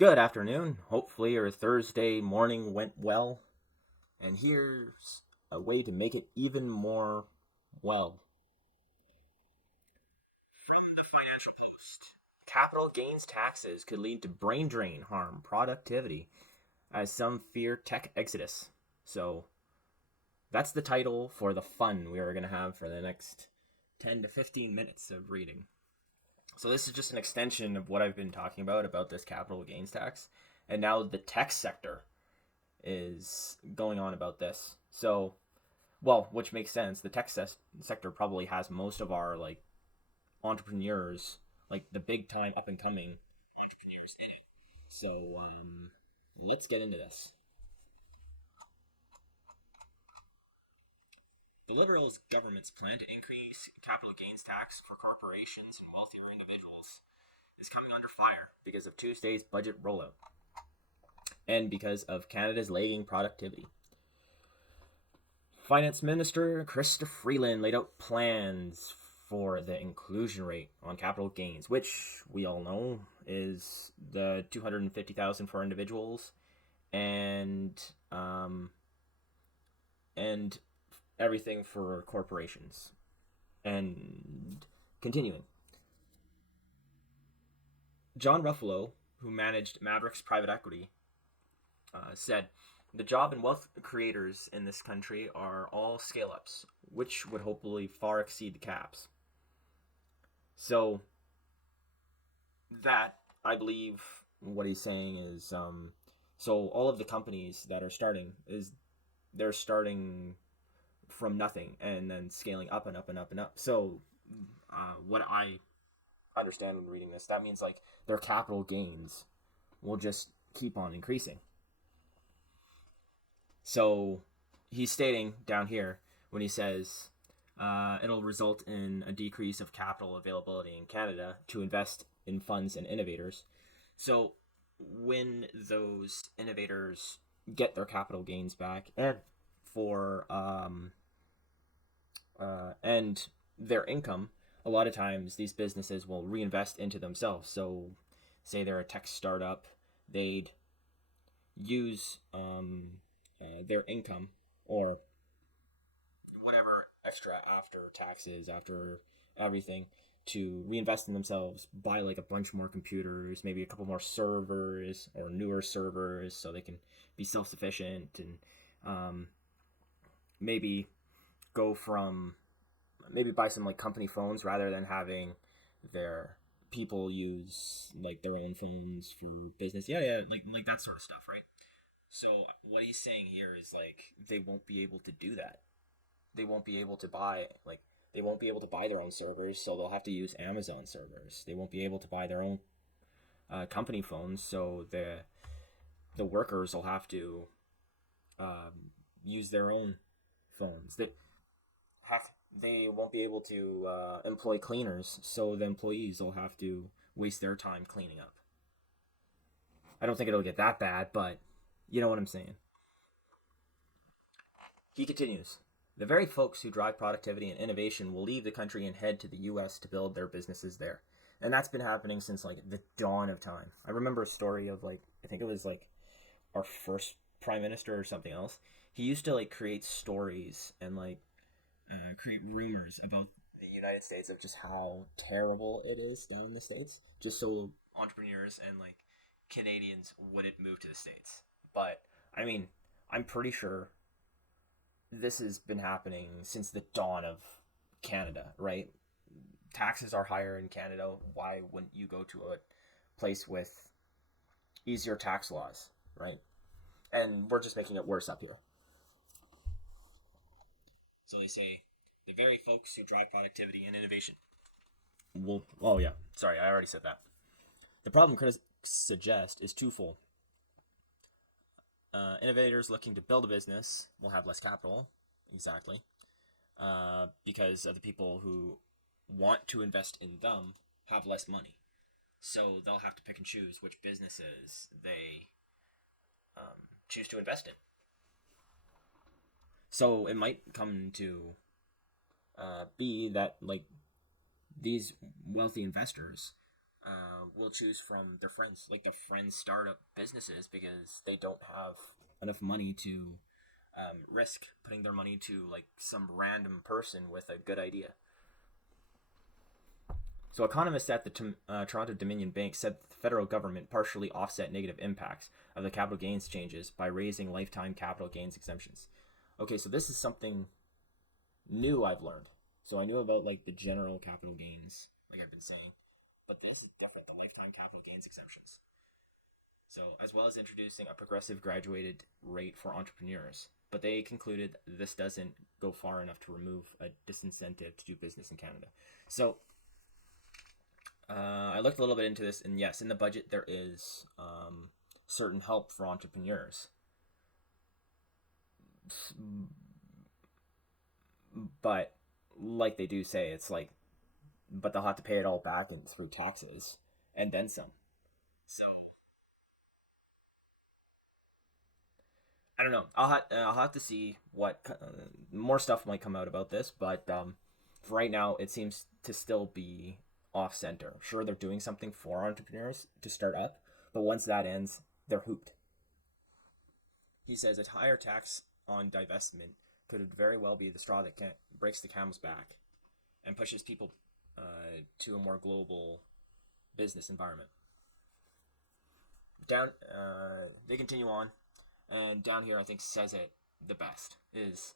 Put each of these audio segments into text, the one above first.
Good afternoon. Hopefully, your Thursday morning went well. And here's a way to make it even more well. From the Financial Post, capital gains taxes could lead to brain drain, harm productivity, as some fear tech exodus. So, that's the title for the fun we are going to have for the next 10 to 15 minutes of reading. So this is just an extension of what I've been talking about this capital gains tax. And now the tech sector is going on about this. So, well, which makes sense. The sector probably has most of our like entrepreneurs, like the big time up and coming entrepreneurs in it. So, let's get into this. The Liberals government's plan to increase capital gains tax for corporations and wealthier individuals is coming under fire because of Tuesday's budget rollout and because of Canada's lagging productivity. Finance Minister Chrystia Freeland laid out plans for the inclusion rate on capital gains, which we all know is the 250,000 for individuals, and and everything for corporations. And continuing, John Ruffalo, who managed Mavericks Private Equity, said the job and wealth creators in this country are all scale ups, which would hopefully far exceed the caps. So, that, I believe, what he's saying is so all of the companies that are starting is they're starting from nothing and then scaling up and up and up and up. So, what I understand when reading this, that means like their capital gains will just keep on increasing. So he's stating down here when he says it'll result in a decrease of capital availability in Canada to invest in funds and innovators. So when those innovators get their capital gains back for and their income, a lot of times these businesses will reinvest into themselves. So, say they're a tech startup, they'd use their income or whatever extra after taxes, after everything, to reinvest in themselves, buy like a bunch more computers, maybe a couple more servers or newer servers so they can be self sufficient and maybe go from maybe buy some like company phones rather than having their people use like their own phones for business. Yeah, like that sort of stuff, right? So what he's saying here is like they won't be able to do that. They won't be able to buy like they won't be able to buy their own servers, so they'll have to use Amazon servers. They won't be able to buy their own company phones, so the workers will have to use their own phones. They won't be able to employ cleaners, so the employees will have to waste their time cleaning up. I don't think it'll get that bad, but you know what I'm saying. He continues. The very folks who drive productivity and innovation will leave the country and head to the US to build their businesses there. And that's been happening since like the dawn of time. I remember a story of like I think it was like our first prime minister or something else. He used to like create stories and like create rumors about the United States of just how terrible it is down in the States, just so entrepreneurs and like Canadians wouldn't move to the States. But I mean, I'm pretty sure this has been happening since the dawn of Canada, right? Taxes are higher in Canada. Why wouldn't you go to a place with easier tax laws, right? And we're just making it worse up here. So they say the very folks who drive productivity and innovation. Well, oh yeah, sorry, I already said that. The problem critics suggest is twofold. Innovators looking to build a business will have less capital, exactly, because of the people who want to invest in them have less money. So they'll have to pick and choose which businesses they choose to invest in. So it might come to be that like these wealthy investors will choose from their friends, like the friends startup businesses, because they don't have enough money to risk putting their money to like some random person with a good idea. So economists at the Toronto Dominion Bank said that the federal government partially offset negative impacts of the capital gains changes by raising lifetime capital gains exemptions. Okay, so this is something new I've learned. So I knew about like the general capital gains, like I've been saying, but this is different, the lifetime capital gains exemptions. So, as well as introducing a progressive graduated rate for entrepreneurs. But they concluded this doesn't go far enough to remove a disincentive to do business in Canada. So, I looked a little bit into this, and yes, in the budget there is certain help for entrepreneurs. But, like they do say, it's like, but they'll have to pay it all back and through taxes and then some. So, I don't know. I'll have to see what more stuff might come out about this, but for right now, it seems to still be off center. Sure, they're doing something for entrepreneurs to start up, but once that ends, they're hooped. He says a higher tax on divestment could very well be the straw that breaks the camel's back and pushes people to a more global business environment. Down, they continue on, and down here I think says it the best is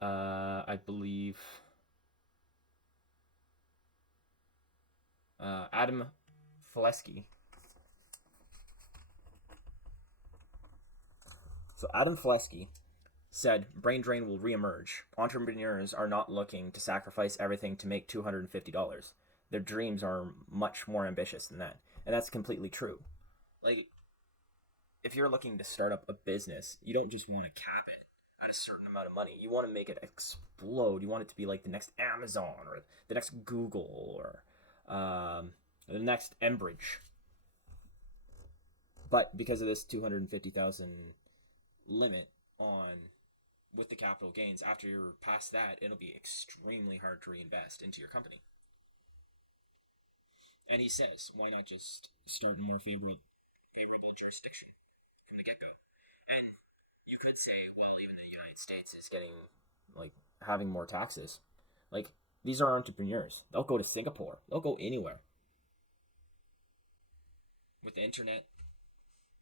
I believe Adam Fleski. So Adam Fleski said brain drain will reemerge. Entrepreneurs are not looking to sacrifice everything to make $250. Their dreams are much more ambitious than that. And that's completely true. Like, if you're looking to start up a business, you don't just want to cap it at a certain amount of money. You want to make it explode. You want it to be like the next Amazon or the next Google or the next Enbridge. But because of this 250,000 limit on with the capital gains, after you're past that, it'll be extremely hard to reinvest into your company. And he says, why not just start in more favorable jurisdiction from the get go? And you could say, well, even the United States is getting like having more taxes. Like these are entrepreneurs. They'll go to Singapore. They'll go anywhere. With the internet,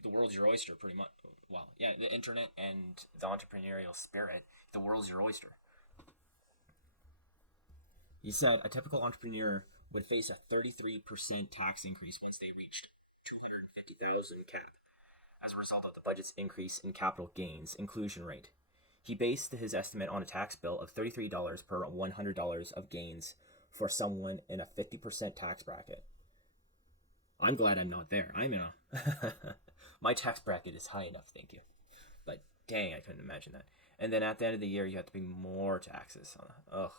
the world's your oyster, pretty much. Well, yeah, the internet and the entrepreneurial spirit, the world's your oyster. He said a typical entrepreneur would face a 33% tax increase once they reached 250,000 cap as a result of the budget's increase in capital gains inclusion rate. He based his estimate on a tax bill of $33 per $100 of gains for someone in a 50% tax bracket. I'm glad I'm not there. I'm in a my tax bracket is high enough, thank you. But dang, I couldn't imagine that. And then at the end of the year, you have to pay more taxes. Ugh.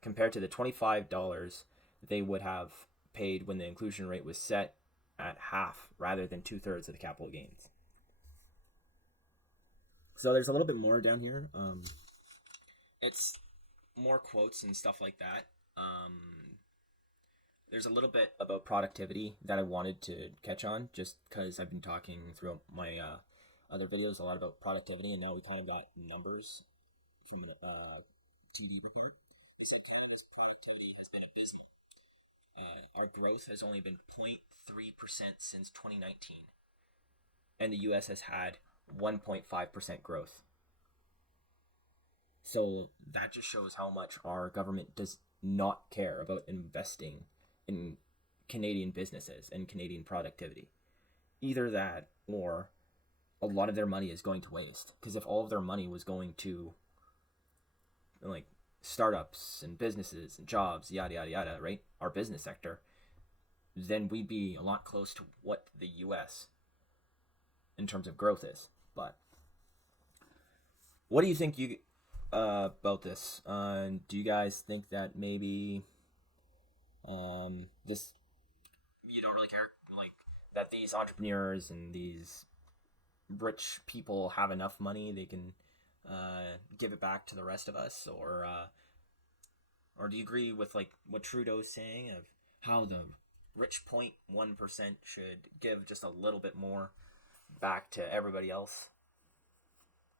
Compared to the $25 they would have paid when the inclusion rate was set at half rather than 2/3 of the capital gains. So there's a little bit more down here. It's more quotes and stuff like that. There's a little bit about productivity that I wanted to catch on just because I've been talking through my other videos a lot about productivity, and now we kind of got numbers from a TD report. They said Canada's productivity has been abysmal. Our growth has only been 0.3% since 2019, and the US has had 1.5% growth. So that just shows how much our government does not care about investing in Canadian businesses and Canadian productivity. Either that or a lot of their money is going to waste. Because if all of their money was going to like startups and businesses and jobs, yada yada yada, right? Our business sector, then we'd be a lot close to what the US in terms of growth is. But what do you think about this? Do you guys think that maybe this you don't really care, like that these entrepreneurs and these rich people have enough money they can give it back to the rest of us, or do you agree with like what Trudeau's saying of how the rich 0.1% should give just a little bit more back to everybody else.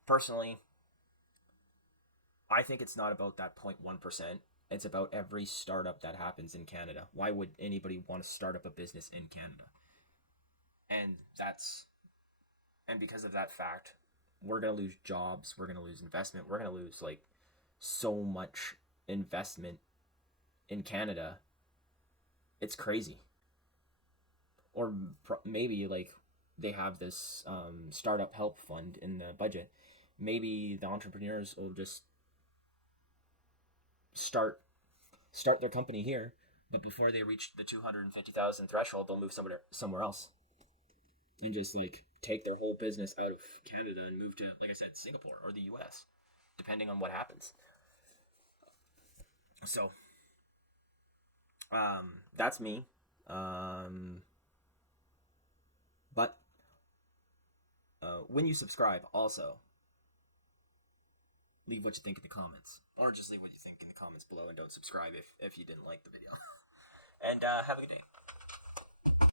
Personally, I think it's not about that 0.1%. It's about every startup that happens in Canada. Why would anybody want to start up a business in Canada? And because of that fact, we're going to lose jobs, we're going to lose investment, we're going to lose like so much investment in Canada. It's crazy. Or maybe like they have this startup help fund in the budget. Maybe the entrepreneurs will just start their company here, but before they reach the 250,000 threshold, they'll move somewhere else and just like take their whole business out of Canada and move to, like I said, Singapore or the US, depending on what happens. So, that's me. But when you subscribe, also leave what you think in the comments, or just leave what you think in the comments below, and don't subscribe if you didn't like the video. And have a good day.